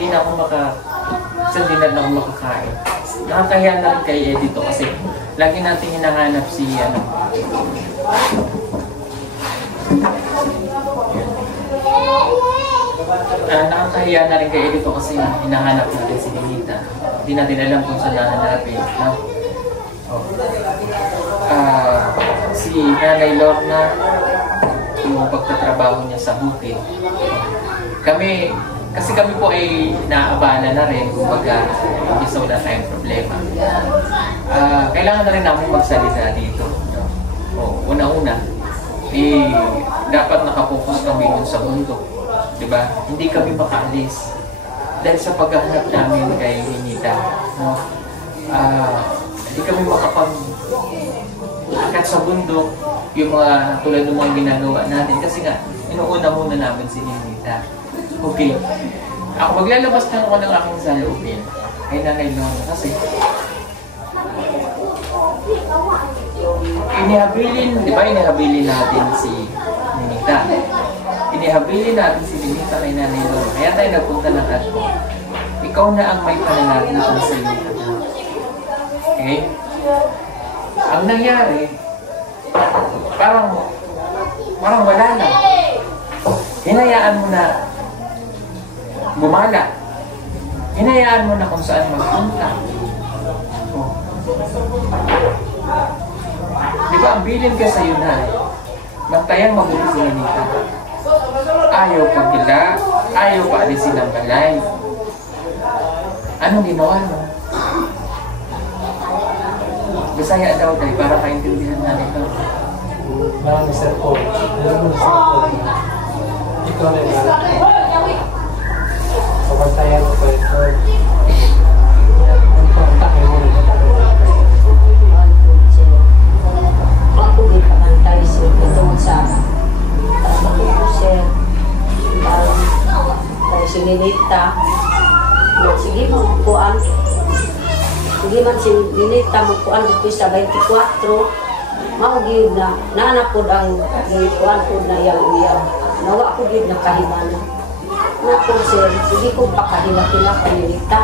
hindi na ako isang dinar na ako makakain. Nakakahiya na rin kay Eddie to kasi lagi natin hinahanap si nakakahiya na rin kay Eddie to kasi hinahanap natin si Ninita. Hindi natin alam kung saan nahanapin. No? Si Nanay Lorna, yung pagtatrabaho niya sa bukid. Kasi kami po ay naabala na rin, kumbaga, isa wala tayong problema. Kailangan na rin namin magsalita dito. No? Una-una, dapat nakapokus kami dun sa bundok. Diba? Hindi kami makaalis. Dahil sa paghahanap namin kay Ninita, no? Hindi kami makapag-akat sa bundok, yung mga tulad ng mga ginagawa natin. Kasi nga, inuuna muna namin si Ninita. Okay. Ako maglalabas na ako ng aking saloobin kay Nanay Lorna kasi inihabilin, di ba inihabilin natin si Ninita? Inihabilin natin si Ninita kay Nanay Lorna. Kaya tayo nagpunta ng ato. Ikaw na ang may pananagutan sa iyo. Okay? Ang nangyari, parang wala lang. Hinayaan mo na gumala. Hinayaan mo na kung saan magpunta. Oh. Di ba, ang bilin ka sa'yo na, bantayang mabuti si Ninita. Ayaw pagila, ayaw paalisin ang balay. Anong ginawa mo? Bisaya daw tayo para kaintindihan natin ito. Maraming cellphone. Ikaw na yun. Pabantayan mo pa ito. Pagpapakay mo na. Ako din pabantay siya. Ito mo sa trabaho siya. Tayo si Ninita. Sige mo, kuan. Sige man si Ninita mo kuan dito sa 24. Maugid na nanapod ang kuan po na yang nawa ko gid na kahimana. Napo sir, sige kong pakahila-hila ka Ninita.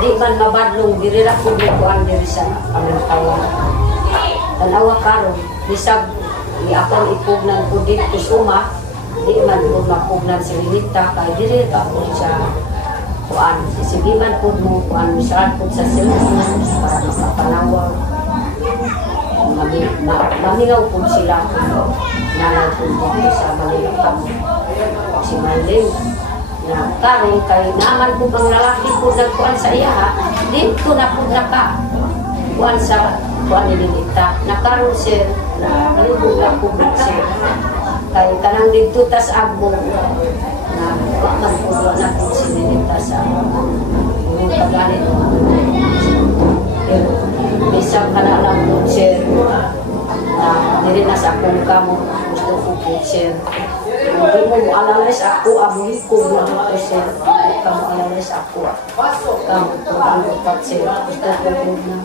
Di man mabadlong diri ra ko kuan diri sa pangatawan. Tanawa karon bisag iakon ipugnan ko dito suma. Di man ko mapugnan si Ninita kay diri ra ko sa kuan. Sige man po mo kuan misal po sa cellphone para makapanawag. Mamingaw po sila kung nanay po dito sa Manila si Marlene na karong kay naman po bang lalaki po nagkuhan sa iya ha dito na po kuhan sa kuhan ni Ninita na karong sir na malibog na po sir kay kanang dito tas agbo na waman po na po si Ninita sa yung pagalit pero isang kanalang po sir na dili na sa akong kamo gusto ko po sir hindi mo alalis ako amoy ko na po sir hindi ka mo alalis ako kamo po ang upat sir gusto ko po na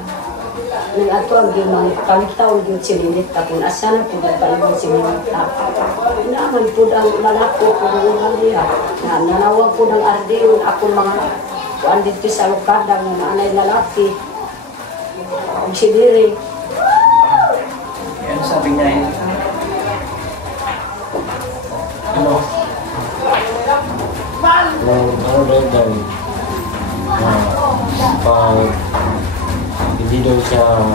nang ato ang gimang kalitaw yung sininita kung asa na po nagkalimang sininita naman po ang lalako po ng ardiya na nanawag po ng ardiyon ako mga kuan dito sa lukada ng anay lalaki ang siniri. Ano sabi niya yun? Ano? Ano daw pag hindi daw siya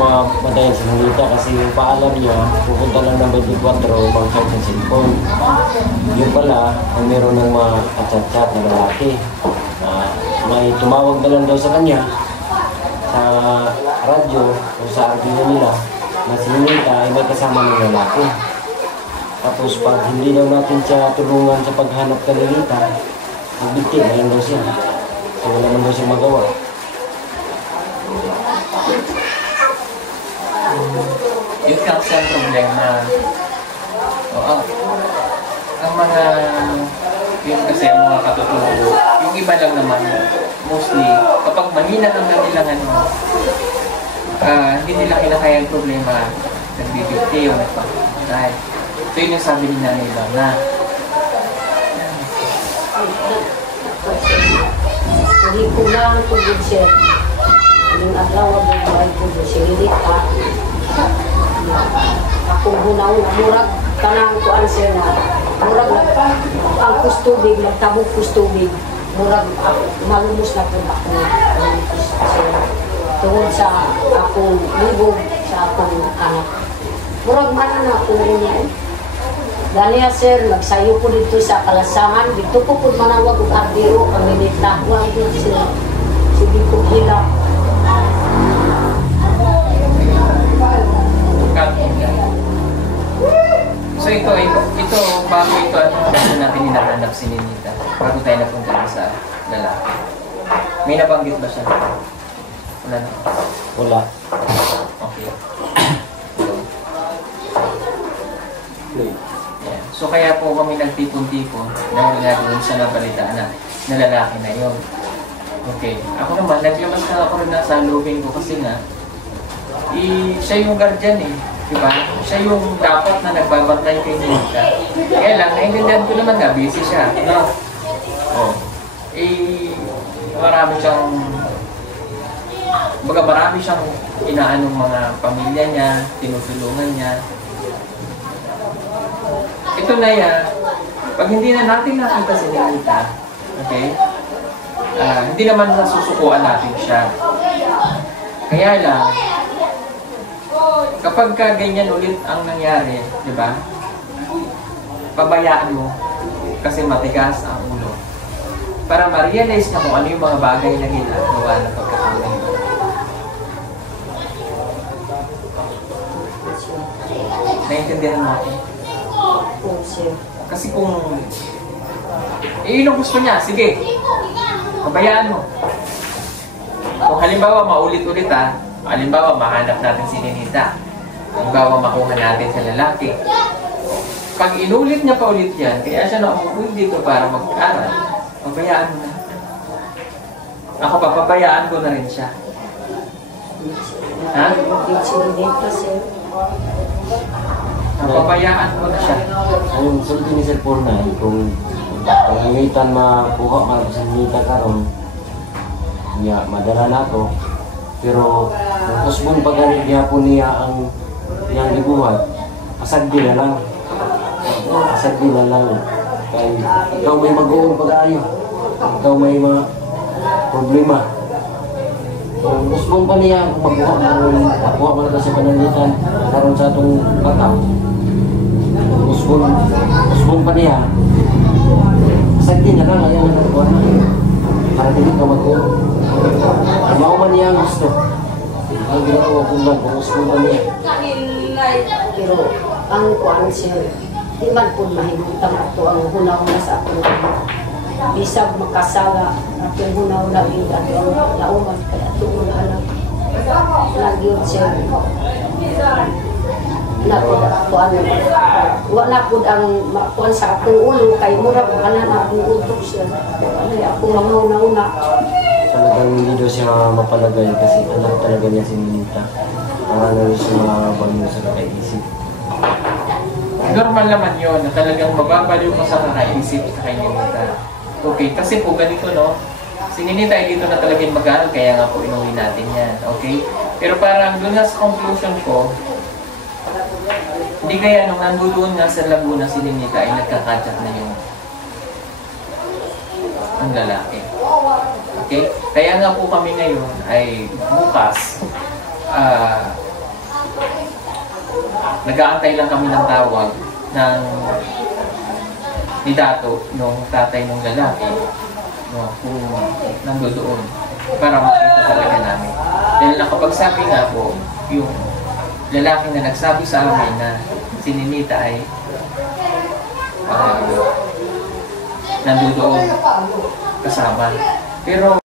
mapatayan sa Ninita kasi yung paalam niya pupunta lang ng 24 mag-charge ng cellphone. Yun pala ang meron ng mga chat-chat na lalaki may tumawag na lang daw sa kanya sa radyo o sa radio nila na si Ninita ay may kasama ng lalaki. Tapos pag hindi daw natin siya tulungan sa paghanap ng Ninita, magbigti na lang daw siya. So wala naman daw siya magawa. Yun kasi ang problema. Ang mga yun kasi ang mga katuturo, yung iba lang naman, mostly, kapag mahina ang kanilang hindi nila kinakaya ang problema, nagbibigti o nagpapagay. So yun yung sabi ni Nanay Lorna. Hindi ko lang tugod siya. Yung adlaw ang buhay ko do sinilita. Ako hunaw murag kanang kuan siya na murag ang kustubig magtabog kustubig murag malumos na pud ako tungod sa akong libog sa akong anak. Murag man na ako Daniya sir, magsayo po dito sa kalasangan. Dito po po manawag og ardiro ang minita. Wag dito sila. Sige po hila. So ito, bago ito, bago natin hinahanap si Ninita, bago tayo napunta sa lalaki. May nabanggit ba siya? Wala na? Wala. Okay. Yeah. So kaya po kami nagtipon-tipon dahil nga doon sa nabalitaan na lalaki na yon. Okay. Ako naman, naglabas na ako rin sa lubing ko kasi nga, siya yung guardian eh. Diba? Siya yung dapat na nagbabantay kay Ninita. Kaya lang, naiintindihan ko naman nga, busy siya. No? Oh. Marami siyang inaanong mga pamilya niya, tinutulungan niya. Ito na yan, pag hindi na natin nakita si Ninita, okay? Hindi naman nasusukuan natin siya. Kaya lang, kapag ganyan ulit ang nangyari, di ba? Pabayaan mo kasi matigas ang ulo. Para ma-realize na kung ano yung mga bagay na ginagawa na pagkatulad. Naintindihan mo ako? Kasi kung yun ang gusto niya, sige. Pabayaan mo. Kung halimbawa maulit-ulit halimbawa mahanap natin si Ninita. Halimbawa makuha natin sa lalaki. Pag inulit niya pa ulit yan, kaya siya na umuwi dito para mag-aral, pabayaan mo na. Ako papabayaan ko na rin siya. Ha? Papabayaan ko na siya. Ang sulti ni Sir Pornay, kung pangangitan makuha mga sa Ninita karon, madala na ako. Pero kung kusbon pagani gyapon niya ang yang gibuhat, asagdi na lang. Asagdi na lang. Kay ikaw may mag-uong pag-ayo. Ikaw may mga problema. Kung kusbon pa niya kung makuha man sa panangitan karon sa atong bata. Kusbon pa niya. Asagdi na lang ayan na kuha na. Para dili ka mag-uong. Mao man niya ang gusto. Ang ginagawa kong lang, kung gusto man niya. Pero ang kuan siya, di man po mahimutan ako ang hunaw-una sa ako. Bisag makasala, aking hunaw-una yung ang lauman, kaya itong mga anak. Nagyod siya. Wala po ang kuan sa akong ulo, kay mura po ka na akong utok siya. Ako mamuna-una. Talagang hindi daw siya mapalagay kasi anak talaga niya si Ninita. Para na rin siya makakabang sa kakaisip. Normal naman yun, na talagang mababaliw ka sa kakaisip sa kay Ninita. Okay, kasi po ganito no, si Ninita ay dito na talagang mag-aaral, kaya nga po inuwi natin yan. Okay? Pero parang doon nga sa conclusion ko, hindi kaya nung nandoon nga sa Laguna si Ninita ay nagkakachat na yung ang lalaki. Okay? Kaya nga po kami ngayon ay bukas nag-aantay lang kami ng tawag ng ni Dato, nung tatay ng lalaki, no, kung nandoon para makita talaga namin. Dahil nakapagsabi nga po, yung lalaki na nagsabi sa amin na si Ninita ay nandoon kasama. Pero